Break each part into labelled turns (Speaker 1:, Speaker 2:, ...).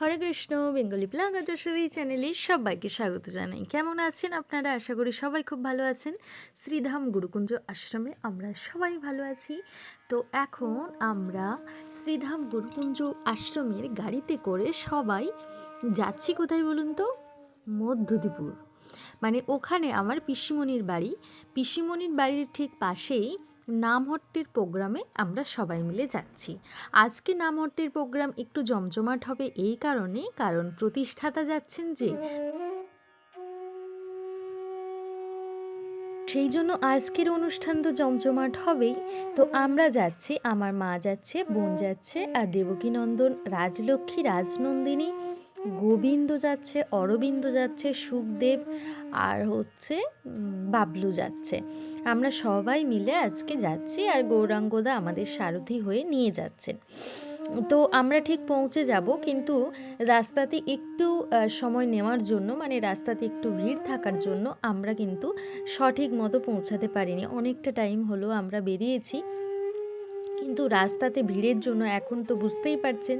Speaker 1: হরে Krishna, Bengali প্লাগা Jashori চ্যানেলে সবাইকে স্বাগত জানাই। কেমন আছেন আপনারা? আশা করি সবাই খুব ভালো আছেন। শ্রীধাম গুরুকুঞ্জ আশ্রমে আমরা সবাই ভালো আছি। তো এখন আমরা শ্রীধাম গুরুকুঞ্জ আশ্রমের গাড়িতে করে সবাই যাচ্ছি কোথায় বলুন তো? মধ্যদীপুর। মানে ওখানে আমার পিসিমণির বাড়ি। পিসিমণির বাড়ির ঠিক পাশেই নামহট্টের প্রোগ্রামে আমরা সবাই মিলে যাচ্ছি। আজকে নামহট্টের প্রোগ্রাম একটু জমজমাট হবে এই কারণে কারণ প্রতিষ্ঠাতা যাচ্ছেন যে। সেই জন্য আজকের অনুষ্ঠান তো জমজমাট হবেই। তো আমরা যাচ্ছি, আমার মা যাচ্ছে, বোন যাচ্ছে, আর দেবকীনন্দন, রাজলক্ষ্মী, রাজনন্দিনী, গোবিন্দ যাচ্ছে, অরবিন্দ যাচ্ছে, সুখদেব আর হচ্ছে বাবলু যাচ্ছে। আমরা সবাই মিলে আজকে যাচ্ছি আর গৌরাঙ্গদা আমাদের সারথি হয়ে নিয়ে যাচ্ছেন তো আমরা ঠিক পৌঁছে যাব, কিন্তু রাস্তাতে একটু সময় নেওয়ার জন্য মানে রাস্তাতে একটু ভিড় থাকার জন্য আমরা কিন্তু সঠিক মতো পৌঁছাতে পারিনি। অনেকটা টাইম হলো আমরা বেরিয়েছি। কিন্তু রাস্তাতে ভিড়ের জন্য এখন তো বুঝতেই পারছেন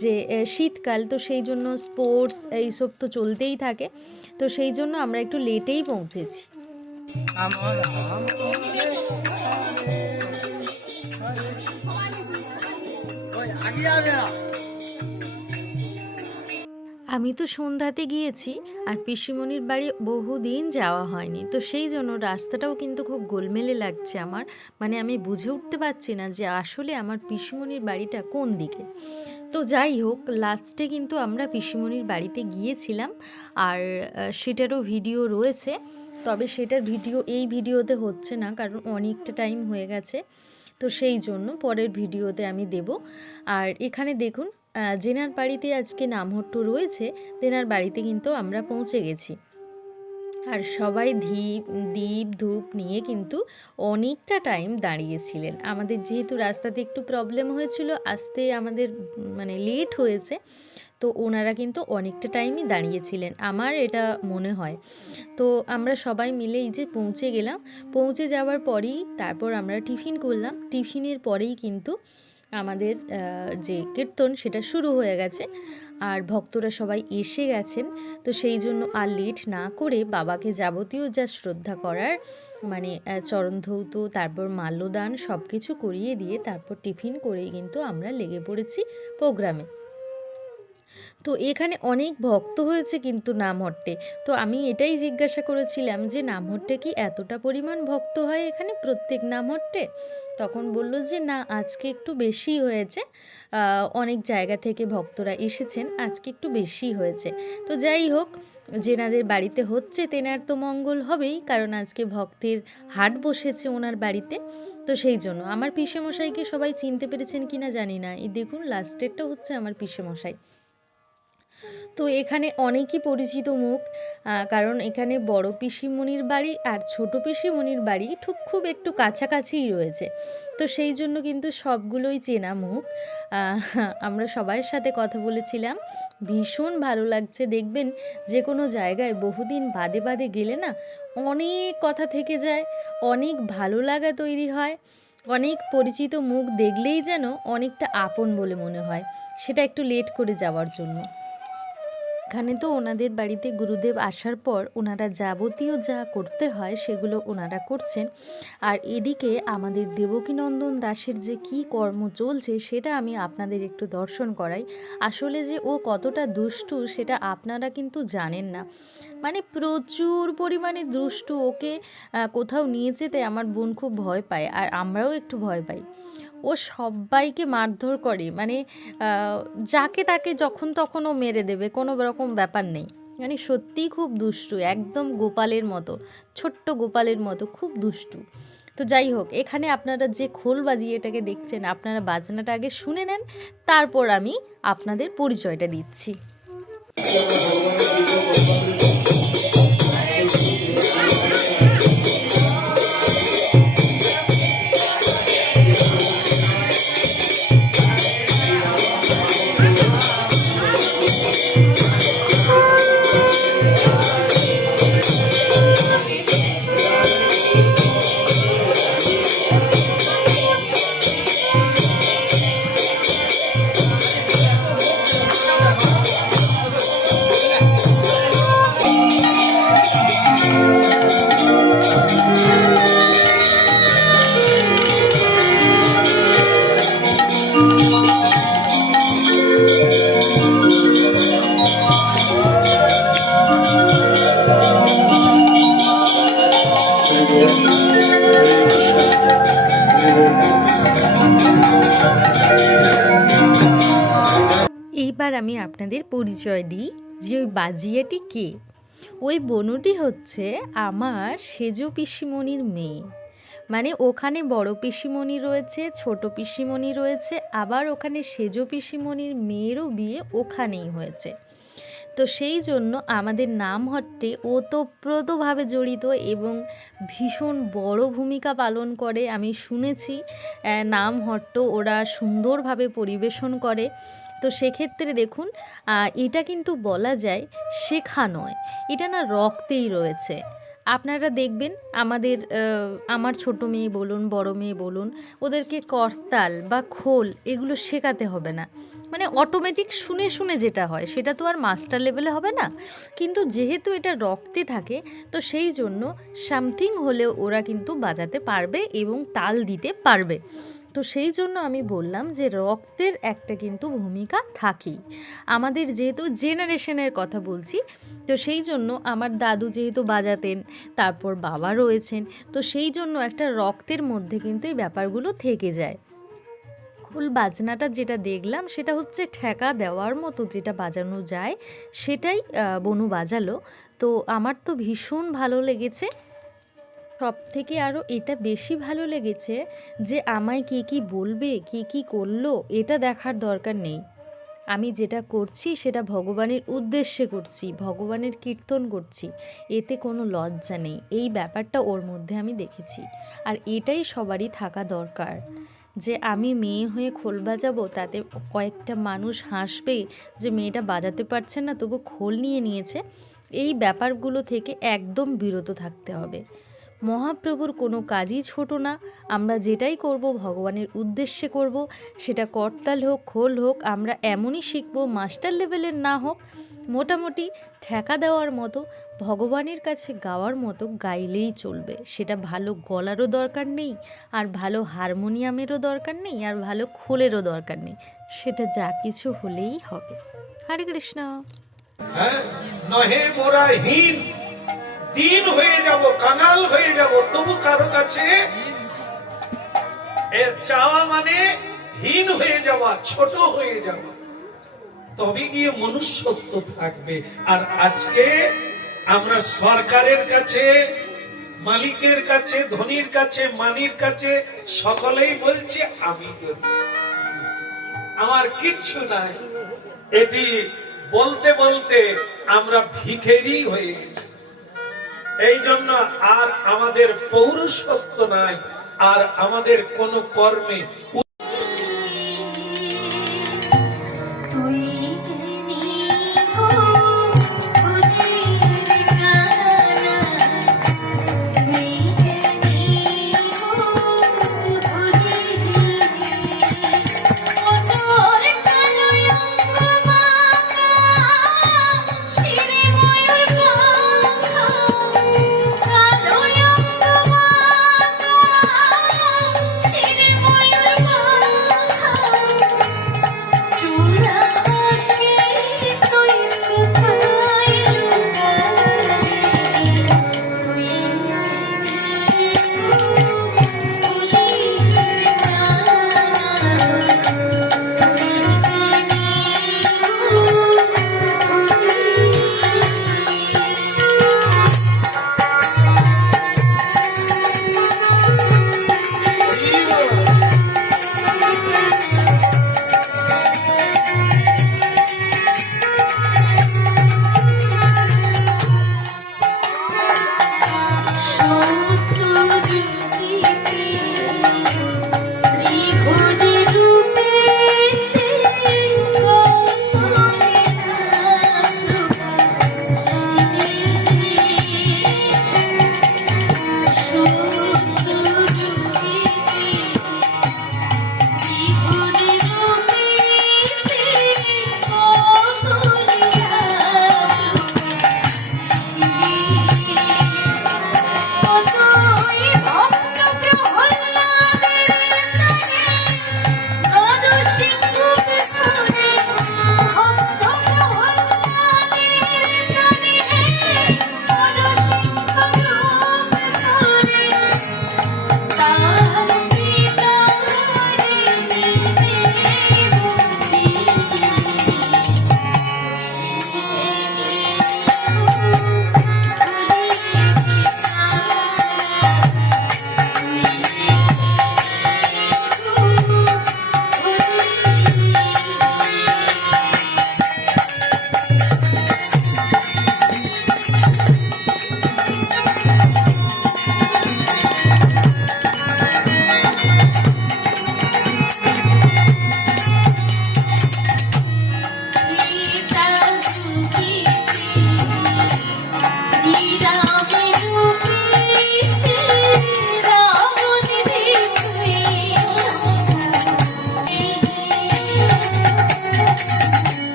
Speaker 1: যে শীতকাল তো সেই জন্য স্পোর্টস এইসব তো চলতেই থাকে। তো সেই জন্য আমরা একটু লেটেই পৌঁছেছি।
Speaker 2: আমার
Speaker 1: আমি তো সন্ধ্যাতে গিয়েছি, আর পিসিমণির বাড়ি বহুদিন যাওয়া হয়নি। তো সেই জন্য রাস্তাটাও কিন্তু খুব গোলমেলে লাগছে আমার। মানে আমি বুঝে উঠতে পারছি না যে আসলে আমার পিসিমণির বাড়িটা কোন দিকে। তো যাই হোক, লাস্টে কিন্তু আমরা পিসিমণির বাড়িতে গিয়েছিলাম, আর সেটারও ভিডিও রয়েছে। তবে সেটার ভিডিও, এই ভিডিওতে হচ্ছে না, কারণ অনেকটা টাইম হয়ে গেছে। তো সেই জন্য পরের ভিডিওতে আমি দেব। আর এখানে দেখুন জেনার বাড়িতে আজকে নামহট্ট রয়েছে, তেনার বাড়িতে কিন্তু আমরা পৌঁছে গেছি। আর সবাই ধীপ, দীপ, ধূপ নিয়ে কিন্তু অনেকটা টাইম দাঁড়িয়েছিলেন। আমাদের যেহেতু রাস্তাতে একটু প্রবলেম হয়েছিল, আসতে আমাদের মানে লেট হয়েছে। তো ওনারা কিন্তু অনেকটা টাইমই দাঁড়িয়েছিলেন আমার এটা মনে হয়। তো আমরা সবাই মিলে এই যে পৌঁছে গেলাম পৌঁছে যাওয়ার পরেই তারপর আমরা টিফিন করলাম। টিফিনের পরেই কিন্তু আমাদের যে কীর্তন সেটা শুরু হয়ে গেছে আর ভক্তরা সবাই এসে গেছেন। তো সেই জন্য আর লেট না করে বাবাকে যাবতীয় যা শ্রদ্ধা করার মানে আহ, চরণ ধৌত তারপর মাল্যদান সব কিছু করিয়ে দিয়ে তারপর টিফিন করেই কিন্তু আমরা লেগে পড়েছি প্রোগ্রামে। তো এখানে অনেক ভক্ত হয়েছে কিন্তু নামহট্টে। তো আমি এটাই জিজ্ঞাসা করেছিলাম যে, নামহট্টে কি এতটা পরিমাণ ভক্ত হয় এখানে প্রত্যেক নামহট্টে? তখন বলল যে, না, আজকে একটু বেশি হয়েছে। অনেক জায়গা থেকে ভক্তরা এসেছেন, আজকে একটু বেশি হয়েছে। তো যাই হোক, যেনাদের বাড়িতে হচ্ছে তেনার তো মঙ্গল হবেই, কারণ আজকে ভক্তের হাট বসেছে ওনার বাড়িতে। তো সেই জন্য, আমার পিসেমশাইকে সবাই চিনতে পেরেছেন কিনা জানি না। এই দেখুন লাস্টেরটা হচ্ছে আমার পিসেমশাই। তো এখানে অনেকই পরিচিত মুখ কারণ এখানে বড় পিসিমণির বাড়ি আর ছোট পিসিমণির বাড়ি ঠিক খুব একটু কাছাকাছিই রয়েছে। তো সেই জন্য কিন্তু সবগুলোই চেনা মুখ। আমরা সবার সাথে কথা বলেছিলাম। ভীষণ ভালো লাগছে। দেখবেন যে কোনো জায়গায় বহুদিন বাদে বাদে গেলে না অনেক কথা থেকে যায়, অনেক ভালো লাগা তৈরি হয়, অনেক পরিচিত মুখ দেখলেই যেন অনেকটা আপন বলে মনে হয়। সেটা একটু লেট করে যাওয়ার জন্য। এখানে তো ওনাদের বাড়িতে গুরুদেব আসার পর ওনারা যাবতীয় যা করতে হয় সেগুলো ওনারা করছেন। আর এদিকে আমাদের দেবকীনন্দন দাসের যে কি কর্ম চলছে সেটা আমি আপনাদের একটু দর্শন করাই। আসলে যে ও কতটা দুষ্টু সেটা আপনারা কিন্তু জানেন না। মানে প্রচুর পরিমাণে দুষ্টু, ওকে কোথাও নিয়ে যেতে আমার বোন খুব ভয় পায়, আর আমরাও একটু ভয় পাই। ও সবাইকে মারধর করে। মানে যাকে তাকে যখন তখন ও মেরে দেবে, কোনো রকম ব্যাপার নেই। মানে সত্যিই খুব দুষ্টু, একদম গোপালের মতো, ছোট্ট গোপালের মতো, খুব দুষ্টু। তো যাই হোক, এখানে আপনারা যে খোল বাজিয়ে এটাকে দেখছেন, আপনারা বাজনাটা আগে শুনে নেন, তারপর আমি আপনাদের পরিচয়টা দিচ্ছি। আমি আপনাদের পরিচয় দিই যে ওই বাজিয়াটি কে? ওই বনুটি হচ্ছে আমার সেজ পিসিমণির মেয়ে। মানে ওখানে বড় পিসিমণি রয়েছে, ছোট পিসিমণি রয়েছে, আবার ওখানে সেজ পিসিমণির মেয়েরও বিয়ে ওখানেই হয়েছে। তো সেই জন্য আমাদের নাম হট্টে ওতপ্রোতভাবে জড়িত এবং ভীষণ বড় ভূমিকা পালন করে আমি শুনেছি আহ, নাম হট্ট ওরা সুন্দরভাবে পরিবেশন করে। তো সেক্ষেত্রে দেখুন এটা কিন্তু বলা যায় শেখা নয় এটা না রক্তেই রয়েছে। আপনারা দেখবেন আমাদের আমার ছোট মেয়ে বলুন বড় মেয়ে বলুন ওদেরকে করতাল বা খোল এগুলো শেখাতে হবে না। মানে অটোমেটিক শুনে শুনে যেটা হয়, সেটা তো আর মাস্টার লেভেলে হবে না। কিন্তু যেহেতু এটা রক্তে থাকে, তো সেই জন্য সামথিং হলেও ওরা কিন্তু বাজাতে পারবে এবং তাল দিতে পারবে। তো সেই জন্য আমি বললাম যে রক্তের একটা কিন্তু ভূমিকা থাকেই। আমাদের যেহেতু জেনারেশনের কথা বলছি, তো সেই জন্য আমার দাদু যেহেতু বাজাতেন, তারপর বাবা রয়েছেন, তো সেই জন্য একটা রক্তের মধ্যে কিন্তু এই ব্যাপারগুলো থেকে যায়। খোল বাজনাটা যেটা দেখলাম সেটা হচ্ছে ঠেকা দেওয়ার মতো যেটা বাজানো যায়, সেটাই বনু বাজালো। তো আমার তো ভীষণ ভালো লেগেছে। সব থেকে আরও এটা বেশি ভালো লেগেছে যে আমায় কে কী বলবে, কে কী করল, এটা দেখার দরকার নেই। আমি যেটা করছি সেটা ভগবানের উদ্দেশ্যে করছি, ভগবানের কীর্তন করছি, এতে কোনো লজ্জা নেই। এই ব্যাপারটা ওর মধ্যে আমি দেখেছি। আর এটাই সবারই থাকা দরকার। যে আমি মেয়ে হয়ে খোল বাজাবো, তাতে কয়েকটা মানুষ হাসবে যে মেয়েটা বাজাতে পারছে না, তবু খোল নিয়ে নিয়েছে। এই ব্যাপারগুলো থেকে একদম বিরত থাকতে হবে। মহাপ্রভুর কোনো কাজই ছোট না। আমরা যেটাই করব, ভগবানের উদ্দেশ্যে করব, সেটা করতাল হোক, খোল হোক, আমরা এমনই শিখব, মাস্টার লেভেলের না হোক, মোটামুটি ঠেকা দেওয়ার মতো। ভগবানের কাছে গাওয়ার মতো গাইলেই চলবে। সেটা ভালো গলারও দরকার নেই, আর ভালো হারমোনিয়ামেরও দরকার নেই, আর ভালো খোলেরও দরকার নেই। সেটা যা কিছু হলেই হবে। হরে কৃষ্ণ।
Speaker 3: হ্যাঁ নহে মোরা হীন দিন হয়ে যাব হয়ে যাব, তবু কারও কাছে এ চাওয়া মানে হীন হয়ে যাওয়া, ছোট হয়ে যাওয়া। তবে গিয়ে মনুষ্যত্ব থাকবে, আর আজকে আমরা সরকারের কাছে, মালিকের কাছে, ধনির কাছে, মানির কাছে সকলেই বলছে, আমি আমার কিচ্ছু নাই। এটি বলতে বলতে আমরা ভিখেরি হয়ে গেছি। এই জন্য আর আমাদের পৌরুষত্ব নাই, আর আমাদের কোনো কর্মে